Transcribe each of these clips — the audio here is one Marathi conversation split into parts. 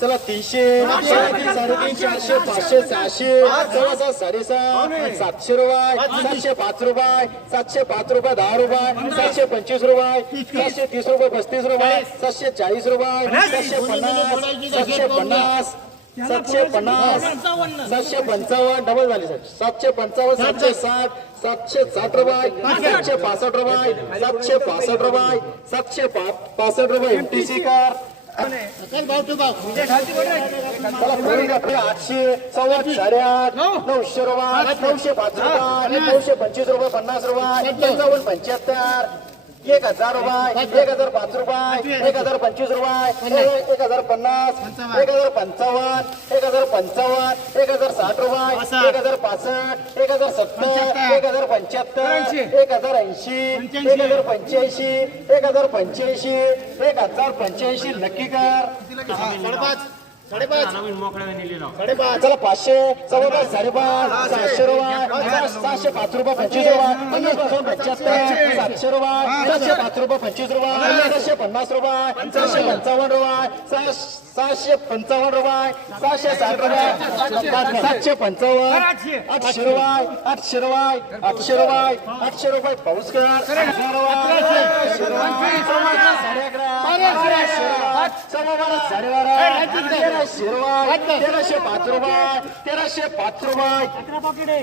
चला तीनशे चारशे पाचशे सहाशे सव्वा साडेसात सातशे रुपये सातशे पाच रुपये सातशे पाच रुपये दहा रुपये सातशे पंचवीस रुपये सातशे तीस रुपये पस्तीस रुपये सातशे चाळीस रुपये सातशे पन्नास सातशे पन्नास सातशे पन्नास सातशे पंचावन्न डबल झाले साहेब सातशे पंचावन्न सातशे साठ सातशे साठ रुपये सातशे पासष्ट रुपये सातशे पासष्ट रुपये सातशे पासष्ट रुपये एमटीसी कार चला पुढे घ्या, पुढे आठशे सव्वा साडेआठ नऊशे रुपये नऊशे पाच रुपये नऊशे पंचवीस रुपये पन्नास रुपये पंच्याहत्तर. एक हजार रुपये एक हजार पाच रुपये एक हजार पंचवीस रुपये एक- हजार पन्नास एक हजार पंचावन्न एक हजार पंचावन्न एक हजार साठ रुपये एक हजार पासष्ट एक हजार सत्तर एक हजार पंच्याहत्तर एक हजार ऐंशी एक हजार पंच्याऐंशी एक हजार पंच्याऐंशी एक हजार पंच्याऐंशी नक्की कर साडेपाच चला पाचशे चौदा साडेपाच सहाशे रुपये. सहाशे पाच रुपये पंचवीस रुपये. पंच्याहत्तर सातशे रुपये. सातशे पाच रुपये पंचवीस रुपये. सातशे पन्नास रुपये. सहाशे पंचावन्न रुपये. सहा- सहाशे पंचावन्न रुपये. सहाशे साठ रुपये. सातशे पंचावन्न. आठशे. रुपये. आठशे रुपये. आठशे रुपये. आठशे रुपये. पाऊस कर. साडे अकरा तेराशे पाच रुपये. तेराशे पाच रुपये.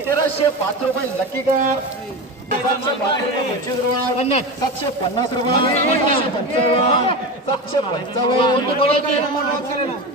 तेराशे पाच रुपये. नक्की कर. सातशे पन्नास रुपये सातशे पंचावन्न सातशे पंचावन्न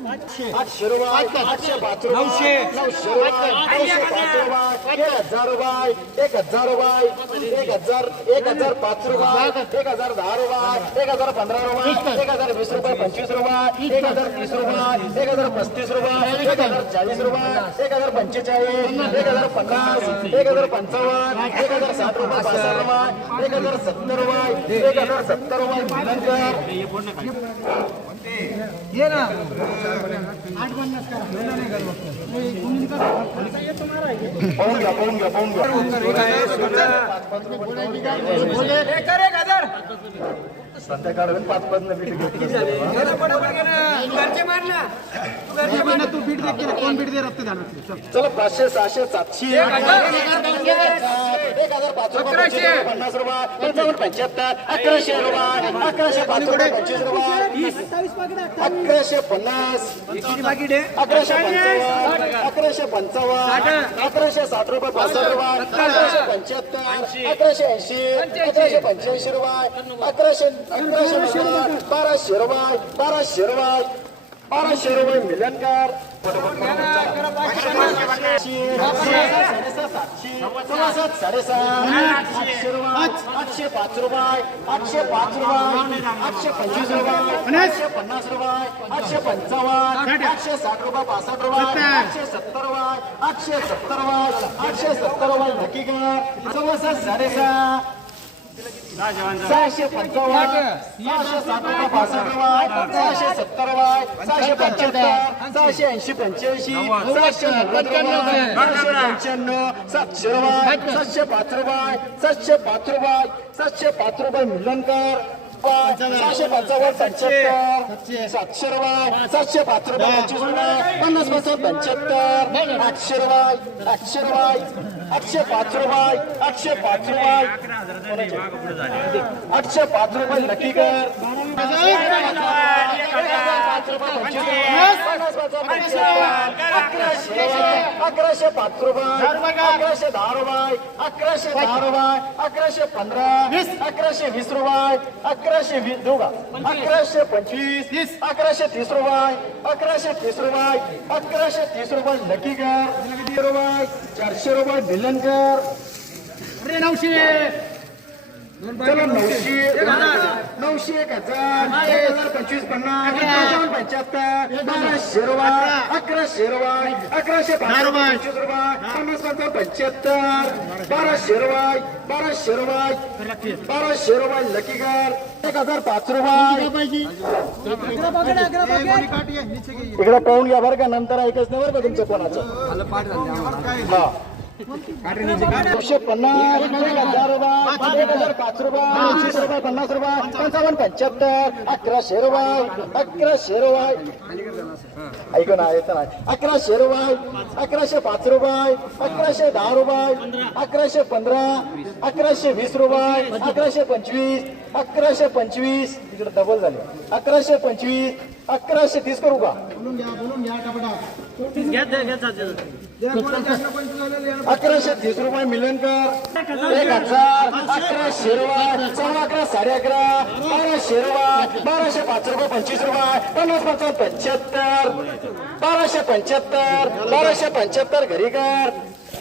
आठशे रुपये आठशे पाच रुपये नऊशे नऊशे रुपये नऊशे पाच रुपये एक हजार रुपये एक हजार रुपये एक हजार एक हजार पाच रुपये एक हजार दहा रुपये एक हजार पंधरा रुपये एक हजार वीस रुपये पंचवीस रुपये एक हजार तीस रुपये एक हजार पस्तीस रुपये एक हजार चाळीस रुपये एक हजार पंचेचाळीस एक हजार पन्नास एक हजार पंचावन्न एक हजार साठ रुपये पासष्ट रुपये एक हजार सत्तर रुपये एक हजार सत्तर रुपये नंतर पाहून घ्या पाहून घ्या पाहून घ्या संध्याकाळ पाच पाच न बीट घेतली चला पाचशे सहाशे सातशे एक हजार. पाच रुपये पन्नास रुपये पंचावन्न पंच्याहत्तर अकराशे रुपये अकराशे पाच रुपये पंचवीस रुपये अकराशे पन्नास अकराशे पंचावन्न अकराशे पंचावन्न अकराशे साठ रुपये पासष्ट रुपये अकराशे पंच्याहत्तर अकराशे ऐंशी अकराशे पंच्याऐंशी रुपये अकराशे अकराशे नव्वद, बाराशे रुपये बाराशे रुपये बाराशे आठशे पाच रुपये आठशे पाच रुपये आठशे पंचवीस रुपये आठशे पन्नास रुपये आठशे पंचावन्न आठशे साठ रुपये पासष्ट रुपये आठशे सत्तर रुपये आठशे सत्तर रुपये आठशे सत्तर रुपये नक्की कर सव्वासात साडेसहा सहाशे पंचावन्न सहाशे पासष्ट रुपये सहाशे सत्तर रुपये सहाशे पंच्याहत्तर सहाशे ऐंशी पंच्याऐंशी सहाशे पंच्याण्णव सातशे रुपये सातशे पाच रुपये सातशे पाच रुपये सातशे पाच रुपये मिलनकर सहाशे पंचावन्न पंच्याहत्तर सातशे रुपये सातशे पाच रुपये पन्नासपासून पंच्याहत्तर आठशे रुपये आठशे रुपये आठशे पाच रुपये आठशे पाच रुपये. आठशे पाच रुपये नक्की कर. अकराशे अकराशे पाच रुपये अकराशे दहा रुपये अकराशे दहा रुपये अकराशे पंधरा अकराशे वीस रुपये अकराशे वीस देऊ का अकराशे पंचवीस अकराशे तीस रुपये अकराशे तीस रुपये अकराशे तीस रुपये लकी कर रुपये चारशे रुपये मिलन कर चला नऊशे नऊशे एक हजार एक हजार पंचवीस पन्नास पंचावन्न पंच्याहत्तर बाराशे रुपये अकराशे रुपये अकराशे पंचवीस रुपये पन्नास पंचावन्न पंच्याहत्तर बाराशे रुपये बाराशे रुपये बाराशे रुपये लकीगर एक हजार पाच रुपये. इकडे पाहून घ्या बरं का नंतर ऐकच नाही बरं का तुमचं कोणाचं. हा. एकशे पन्नास एक हजार रुपये एक हजार पाच रुपये पंचवीस रुपये पन्नास रुपये पंचावन्न पंच्याहत्तर अकराशे रुपये अकराशे रुपये. ऐकू ना येतं अकराशे रुपये अकराशे पाच रुपये अकराशे दहा रुपये अकराशे पंधरा अकराशे वीस रुपये अकराशे पंचवीस अकराशे पंचवीस. तिकडे डबल झाले. अकराशे पंचवीस अकराशे तीस करू का? अकराशे तीस रुपये मिलनकर एक हजार अकराशे रुपये सव्वा अकरा साडे अकरा बाराशे रुपये बाराशे पाच रुपये पंचवीस रुपये पन्नास पंचावन्न पंच्याहत्तर. बाराशे पंच्याहत्तर बाराशे पंच्याहत्तर घरी कर.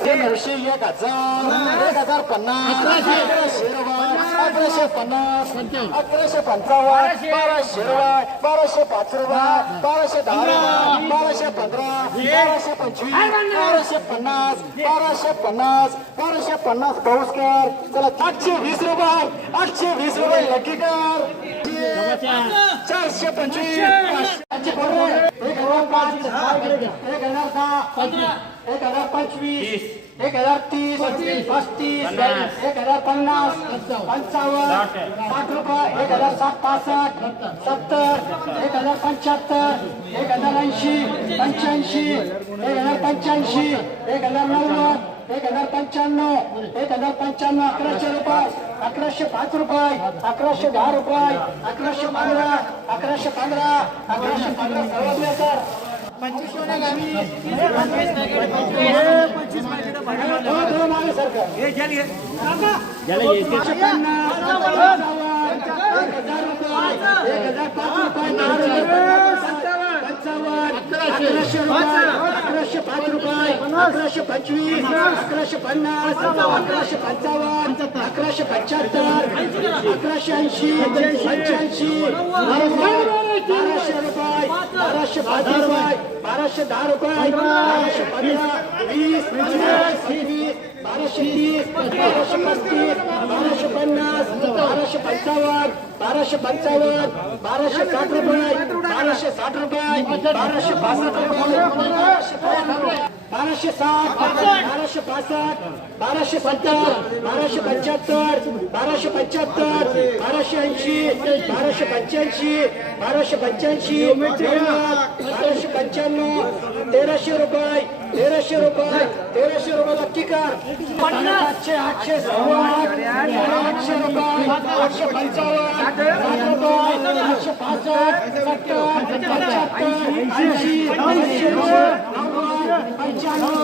ते नऊशे एक हजार एक हजार पन्नास रुपये अकराशे पन्नास अकराशे पंचावन्न बाराशे रुपये बाराशे पाच रुपये बाराशे दहा रुपये बाराशे पंधरा बाराशे पंचवीस बाराशे पन्नास बाराशे पन्नास बाराशे पन्नास पाऊस कर. चला आठशे वीस रुपये आठशे वीस रुपये लकी कर. चारशे पंचवीस एक हजार पाच एक हजार दहा एक हजार पंचवीस. एक हजार तीस पस्तीस. एक हजार पन्नास पंचावन्न साठ रुपये एक हजार सात पासष्ट सत्तर. एक हजार पंच्याहत्तर एक हजार ऐंशी पंच्याऐंशी एक हजार पंच्याऐंशी एक हजार नव्वद एक हजार पंच्याण्णव एक हजार पंच्याण्णव अकराशे रुपये अकराशे पाच रुपये अकराशे दहा रुपये अकराशे पंधरा अकराशे पंधरा अकराशे पंधरा सर्वात बेकार. अकराशे पाच रुपये अकराशे पंचवीस अकराशे पन्नास अकराशे पंचावन्न अकराशे पंच्याहत्तर अकराशे ऐंशी पंच्याऐंशी बाराशे रुपये बाराशे पाच रुपये बाराशे दहा रुपये बाराशे पंधरा वीस पंचवीस बाराशे तीस बाराशे पस्तीस बाराशे पन्नास बाराशे पंचावन्न बाराशे पंचावन्न बाराशे साठ रुपये बाराशे साठ रुपये बाराशे रुपये बाराशे बाराशे साठ बाराशे पासष्ट बाराशे सत्तर बाराशे पंच्याहत्तर बाराशे पंच्याहत्तर बाराशे ऐंशी बाराशे पंच्याऐंशी बाराशे पंच्याऐंशी बाराशे पंच्याण्णव तेराशे रुपये तेराशे रुपये तेराशे रुपये नक्की कर आठशे आठशे सव्वा आठशे रुपये आठशे पंचावन्न साठ रुपये आठशे पासष्ट सत्तर पंच्याहत्तर ऐंशी ऐंशी नव्वद पंच्याण्णव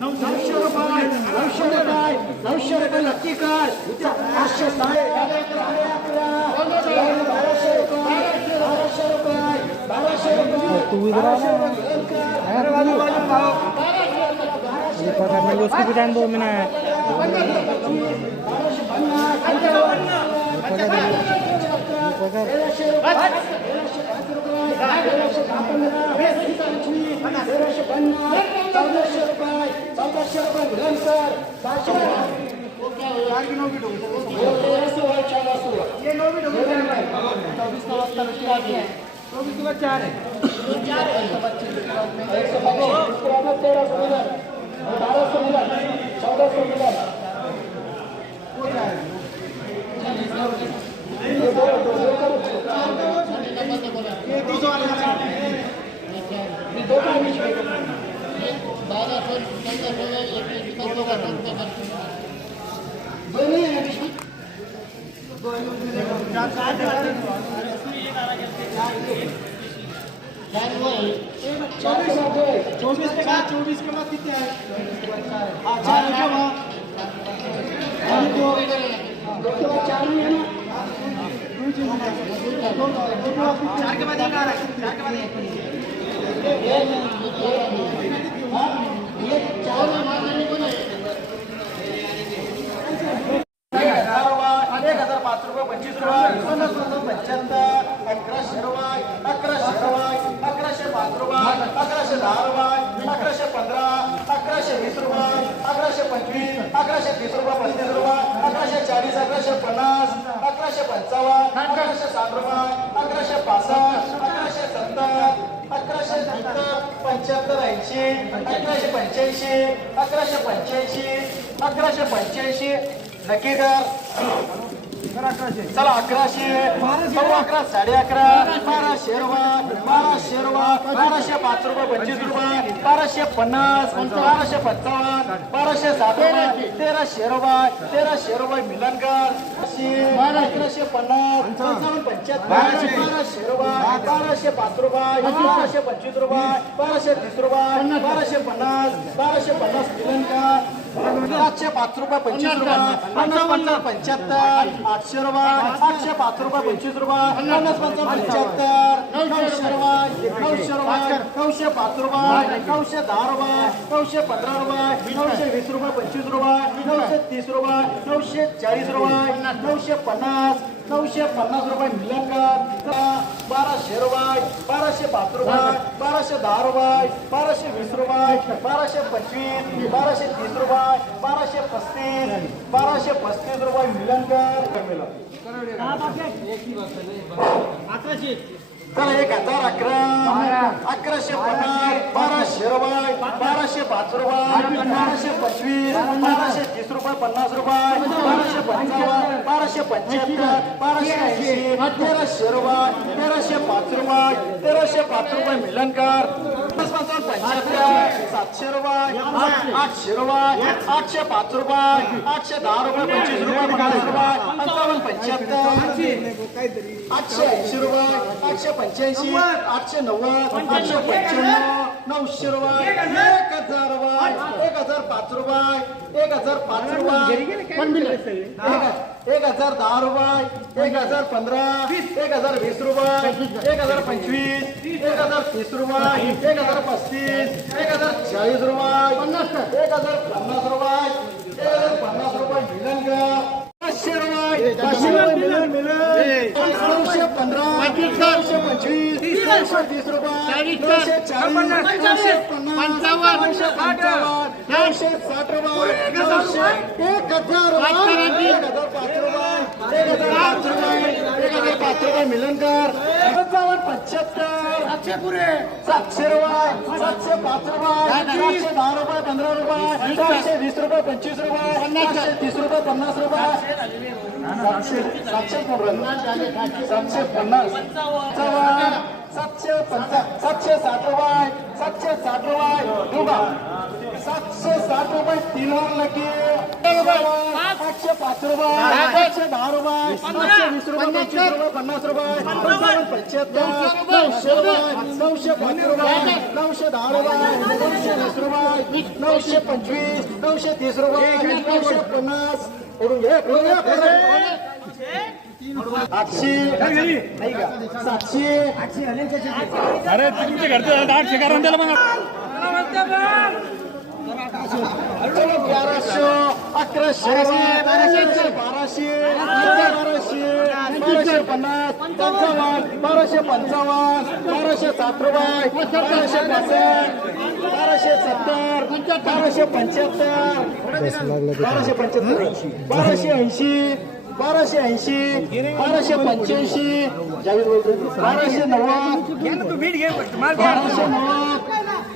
नऊशे रुपये नऊशे रुपये नऊशे रुपये नक्की कर आठशे साडे अकरा बाराशे रुपये बाराशे रुपये बाराशे रुपये तेराशे पन्नास चौदाशे रुपये चौदाशे रुपये मिलनकर सहाशे तेराशे वय चौदाशे चौबीस वाजता नक्की वाजले एकशे पच्चीस तेराशे मिलन बाराशे मिलन चौदाशे मिलन चौबीस के बाद चौबीस के बाद कितने हैं हाँ चार है क्या वहाँ और दो दो के बाद चार नहीं है ना चार के बाद एक आ रहा है चार के बाद ये चार दहा अकराशे पंधरा अकराशे वीस अकराशे पंचवीस अकराशे तीस रुपये अकराशे चाळीस अकराशे पन्नास अकराशे पंचावन्न अकराशे साठ अकराशे पासष्ट अकराशे सत्तर अकराशे सत्तर पंच्याहत्तर ऐंशी अकराशे पंच्याऐंशी अकराशे पंच्याऐंशी अकराशे पंच्याऐंशी. नक्की कर. चला अकराशे सव्वा अकरा साडे अकरा बाराशे रुपये बाराशे रुपये बाराशे पाच रुपये पंचवीस रुपये बाराशे पन्नास बाराशे पंचावन्न बाराशे साठ रुपये तेराशे रुपये तेराशे रुपये मिलनकर अकराशे पन्नास पंचावन्न पंच्याहत्तर बाराशे. रुपये बाराशे पाच रुपये बाराशे पंचवीस रुपये बाराशे तीस रुपये बाराशे पन्नास बाराशे पन्नास मिलनकर सातशे पाच रुपये पंचवीस रुपये पंच्याहत्तर आठशे रुपये आठशे पाच रुपये पंचवीस रुपये पन्नास पंचावन्न पंच्याहत्तर नऊशे रुपये नऊशे रुपये नऊशे पाच रुपये नऊशे दहा रुपये नऊशे पंधरा रुपये नऊशे वीस रुपये पंचवीस रुपये नऊशे तीस रुपये नऊशे चाळीस रुपये नऊशे पन्नास नऊशे पन्नास रुपये मिलनकर बाराशे रुपये बाराशे पाच रुपये बाराशे दहा रुपये बाराशे वीस रुपये बाराशे पंचवीस बाराशे तीस रुपये बाराशे पस्तीस बाराशे पस्तीस रुपये मिलनकर चला एक हजार अकरा. अकराशे पन्नास बाराशे रुपये बाराशे पाच रुपये बाराशे पंचवीस बाराशे तीस रुपये पन्नास रुपये बाराशे पंचावन्न बाराशे पंच्याहत्तर बाराशे ऐंशी तेराशे रुपये तेराशे पाच रुपये तेराशे पाच रुपये मिलनकार. पंचावन्न पंच्याहत्तर सातशे रुपये आठशे रुपये आठशे पाच रुपये आठशे दहा रुपये पंचवीस रुपये पन्नास रुपये पंचावन्न पंच्याहत्तर आठशे ऐंशी रुपये आठशे पंच्याऐंशी आठशे नव्वद आठशे पंच्याण्णव नऊशे रुपये एक हजार रुपये एक हजार पाच रुपये एक हजार पाच रुपये एक- हजार दहा रुपये एक हजार पंधरा एक हजार वीस रुपये एक हजार पंचवीस एक हजार तीस रुपये एक हजार पस्तीस एक हजार चाळीस रुपये एक हजार पन्नास रुपये एक हजार पन्नास रुपये मिळेल का पाचशे रुपये पाचशे रुपये मिळेल मिळेल नऊशे पंधरा नऊशे पंचवीस नऊशे तीस रुपये नऊशे चाळीस नऊशे पन्नास नऊशे पंचावन्न नऊशे साठ रुपये नऊशे एक हजार रुपये एक हजार पाच रुपये एक हजार पाच रुपये एक हजार पाच रुपये मिलनकर पंचावन्न पंच्याहत्तर सातशे पुरे सातशे रुपये सातशे पाच रुपये सातशे दहा रुपये पंधरा रुपये सातशे वीस रुपये पंचवीस रुपये पन्नासशे तीस रुपये पन्नास रुपये सातशे सातशे सातशे पन्नास पंचावन्न सातशे सातशे साठ रुपये सातशे साठ रुपये दुबा सातशे साठ रुपये तीन वर लकी. पाचशे पाच रुपये आठशे दहा रुपये सातशे वीस रुपये पंचवीस रुपये पन्नास रुपये. पंचावन्न नऊशे रुपये नऊशे पाच रुपये नऊशे दहा रुपये नऊशे वीस रुपये नऊशे पंचवीस नऊशे तीस रुपये नऊशे पन्नास. करून घे करून घे करून घे. आठशे सातशे. अरे तुमच्या घरचं आठशे कारण त्याला मग. बाराशे अकराशे बाराशे बाराशे बाराशे बाराशे पन्नास पंचावन्न बाराशे पंचावन्न बाराशे सात रुपये बाराशे पासष्ट बाराशे सत्तर बाराशे पंच्याहत्तर बाराशे पंच्याहत्तर बाराशे ऐंशी बाराशे ऐंशी बाराशे पंच्याऐंशी बाराशे नव्वद बाराशे नव्वद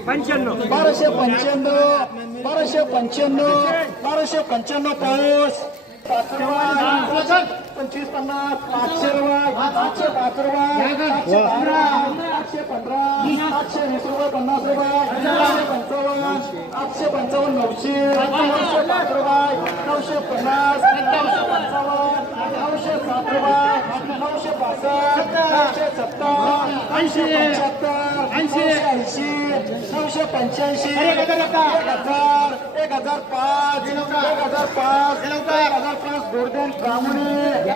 पंच्याण्णव बाराशे पंच्याण्णव बाराशे पंच्याण्णव बाराशे पंच्याण्णव पाऊस. पंचवीस पन्नास आठशे रुपये आठशे पाच रुपये आठशे बारा आठशे पंधरा आठशे वीस रुपये पन्नास रुपये. पंचावन्न आठशे पंचावन्न नऊशे. नऊशे पाच रुपये. नऊशे पन्नास नऊशे पंचावन्न नऊशे सात रुपये. नऊशे पासष्ट नऊशे सत्तर ऐंशी पंच्याहत्तर ऐंशी. ऐंशी नऊशे पंच्याऐंशी. एक हजार एक हजार पाच एक हजार पाच एक हजार पाच गोर्धन ब्राह्मणे.